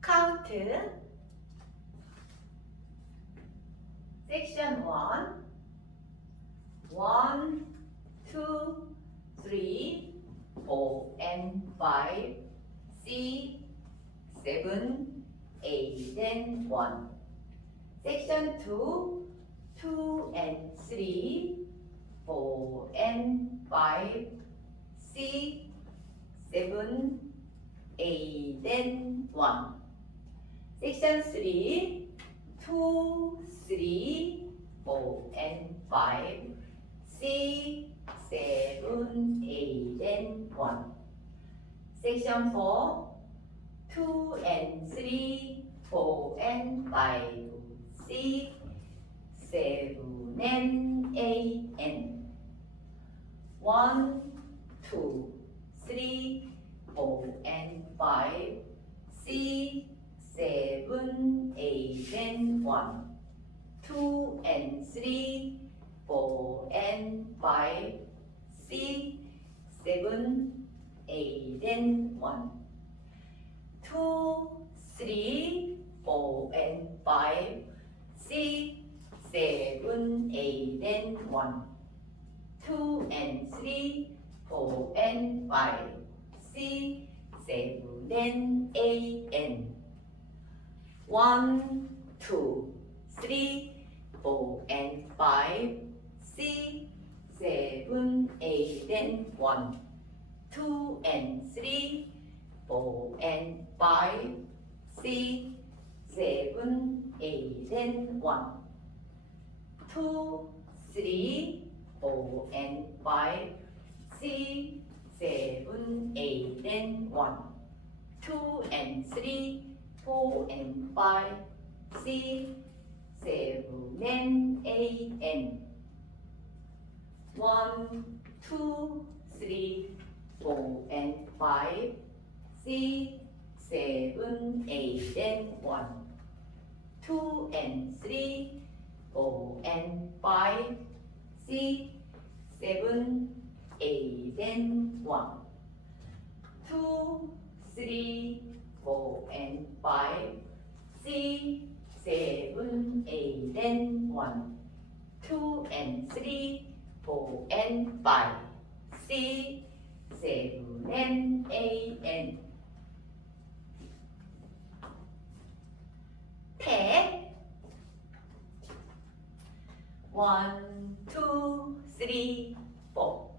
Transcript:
카운트 섹션 1 1 2 3 4 and 5 C 7 8 and 1 섹션 2 2 and 3 4 and 5 C 7 8 and 1 Section 3, 2, 3, 4, and 5, 6, 7, 8, and 1. Section 4, 2 and 3, 4 and 5, 6, 7 and 8 and 1, 2, 3, 4 and 5, C. seven, eight and one, two and three, four and five, six, seven, eight and one, two, three, four and five, six, seven, eight and one, two and three, four and five, six, seven and eight and 1 2 3 4 and 5 C 7 8 and 1 2 and 3 4 and 5 C 7 8 and 1 2 3 4 and 5 C 7 8 and 1 2 and 3 4 and 5 C 7 and 8 and 1 2 3 4 and 5 C 7 8 and 1 2 and 3 4 and 5 C 7 8 and 1 2 3 4 and 5 C 7 8 and 1 2 and 3 4 and 5 C 7 and 8 and 태 one, two, three, four.